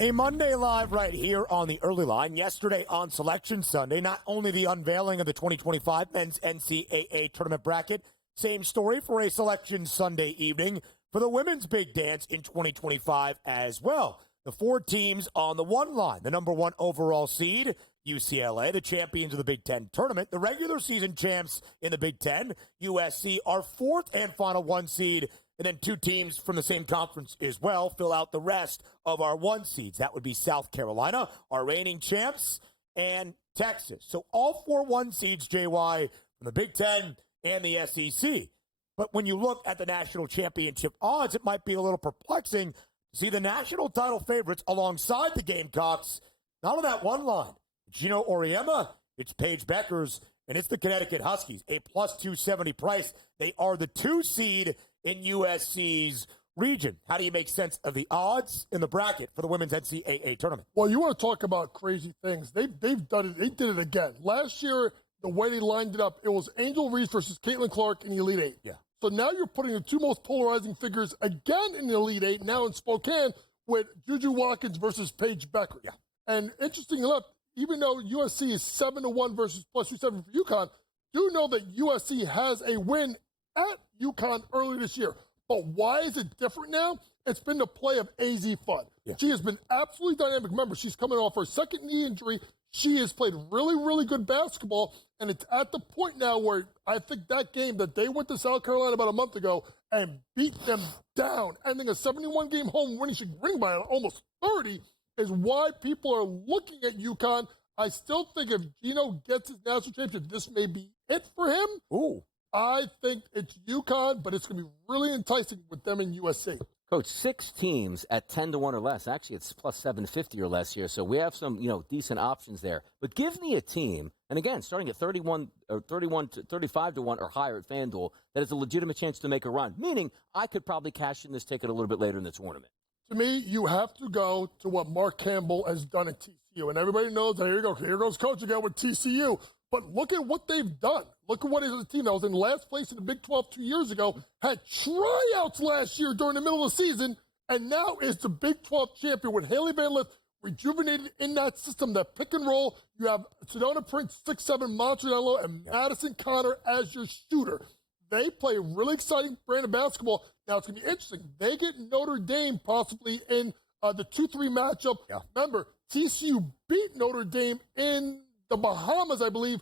A Monday Live right here on the early line. Yesterday on Selection Sunday, not only the unveiling of the 2025 men's NCAA tournament bracket, same story for a Selection Sunday evening for the women's big dance in 2025 as well. The four teams on the one line, the number one overall seed, UCLA, the champions of the Big Ten tournament, the regular season champs in the Big Ten, USC, our fourth and final one seed, and then two teams from the same conference as well fill out the rest of our one seeds. That would be South Carolina, our reigning champs, and Texas. So all four one seeds, JY, from the Big Ten and the SEC. But when you look at the national championship odds, it might be a little perplexing to see the national title favorites alongside the Gamecocks, not on that one line. Gino Auriemma, it's Paige Bueckers, and it's the Connecticut Huskies, a plus 270 price. They are the 2 seed in USC's region. How do you make sense of the odds in the bracket for the women's NCAA tournament? Well, you want to talk about crazy things. They've done it. They did it again. Last year, the way they lined it up, it was Angel Reese versus Caitlin Clark in the Elite Eight. Yeah. So now you're putting the two most polarizing figures again in the Elite Eight, now in Spokane, with JuJu Watkins versus Paige Bueckers. Yeah. And interesting enough, even though USC is 7-1 versus plus 270 for UConn, do know that USC has a win at UConn earlier this year. But why is it different now? It's been the play of Azzi Fudd. Yeah. She has been absolutely dynamic. Remember, she's coming off her second knee injury. She has played really, really good basketball, and it's at the point now where I think that game that they went to South Carolina about a month ago and beat them down, ending a 71-game home winning streak, winning by almost 30, is why people are looking at UConn. I still think if Gino gets his national championship, this may be it for him. Ooh. I think it's UConn, but it's going to be really enticing with them in USC. Coach, 6 teams at 10-1 or less. Actually, it's plus 750 or less here. So we have some, decent options there. But give me a team, and again, starting at 31 to 35-1 or higher at FanDuel, that is a legitimate chance to make a run. Meaning, I could probably cash in this ticket a little bit later in the tournament. To me, you have to go to what Mark Campbell has done at TCU. And everybody knows that here goes Coach again with TCU. But look at what they've done. Look at what is a team that was in last place in the Big 12 2 years ago, had tryouts last year during the middle of the season, and now is the Big 12 champion with Haley Van Lith rejuvenated in that system, that pick and roll. You have Sedona Prince, 6'7", monster down low, and Madison Connor as your shooter. They play a really exciting brand of basketball. Now, it's going to be interesting. They get Notre Dame possibly in the 2-3 matchup. Yeah. Remember, TCU beat Notre Dame in the Bahamas, I believe,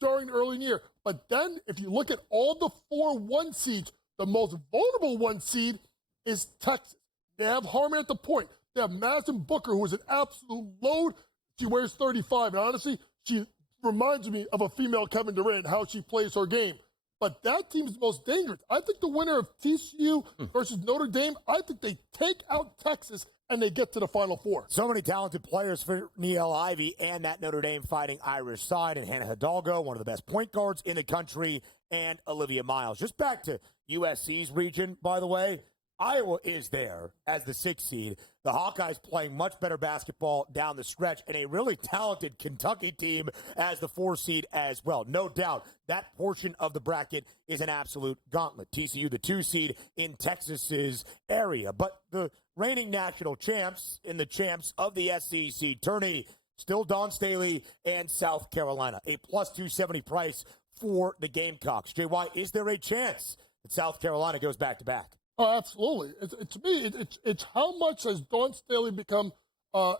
during the early year. But then, if you look at all the 4 1 seeds, the most vulnerable 1 seed is Texas. They have Harmon at the point. They have Madison Booker, who is an absolute load. She wears 35. And honestly, she reminds me of a female Kevin Durant, how she plays her game. But that team is the most dangerous. I think the winner of TCU versus Notre Dame, I think they take out Texas and they get to the Final Four. So many talented players for Niele Ivey and that Notre Dame Fighting Irish side, and Hannah Hidalgo, one of the best point guards in the country, and Olivia Miles. Just back to USC's region, by the way, Iowa is there as the 6th seed. The Hawkeyes playing much better basketball down the stretch, and a really talented Kentucky team as the 4 seed as well. No doubt that portion of the bracket is an absolute gauntlet. TCU, the 2 seed in Texas's area. But the reigning national champs in the champs of the SEC tourney, still Dawn Staley and South Carolina. A plus 270 price for the Gamecocks. JY, is there a chance that South Carolina goes back-to-back? Oh, absolutely. To me, it's how much has Dawn Staley become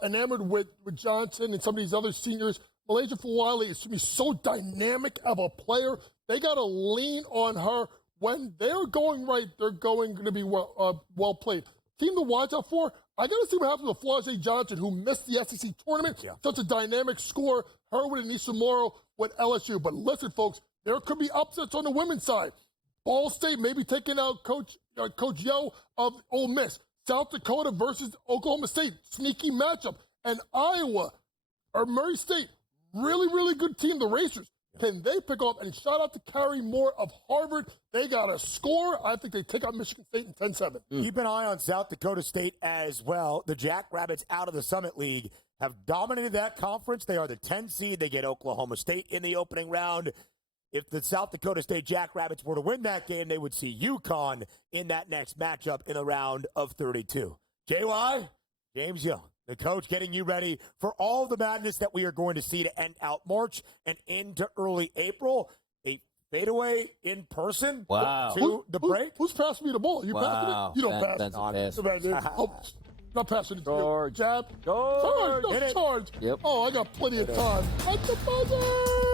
enamored with Johnson and some of these other seniors. Malaysia Fulwiley is to me so dynamic of a player. They got to lean on her. When they're going right, they're going to be well played. Team to watch out for, I got to see what happens with Flau'jae Johnson, who missed the SEC tournament. Yeah. Such a dynamic scorer. Her with Anisha Morrow with LSU. But listen, folks, there could be upsets on the women's side. Ball State maybe taking out Coach Yo of Ole Miss. South Dakota versus Oklahoma State, sneaky matchup. And Iowa or Murray State, really, really good team, the Racers. Can they pick up? And shout out to Carrie Moore of Harvard. They got a score. I think they take out Michigan State in 10-7. Keep an eye on South Dakota State as well. The Jackrabbits out of the Summit League have dominated that conference. They are the 10 seed. They get Oklahoma State in the opening round. If the South Dakota State Jackrabbits were to win that game, they would see UConn in that next matchup in the round of 32. JY, James Young, The coach getting you ready for all the madness that we are going to see to end out March and into early April. A fadeaway in person to the break. Who's passing me the ball? You passing it? You don't pass it. Not passing it to you. Jab. George. Charge. Yep. Oh, I got plenty of time. At the buzzer.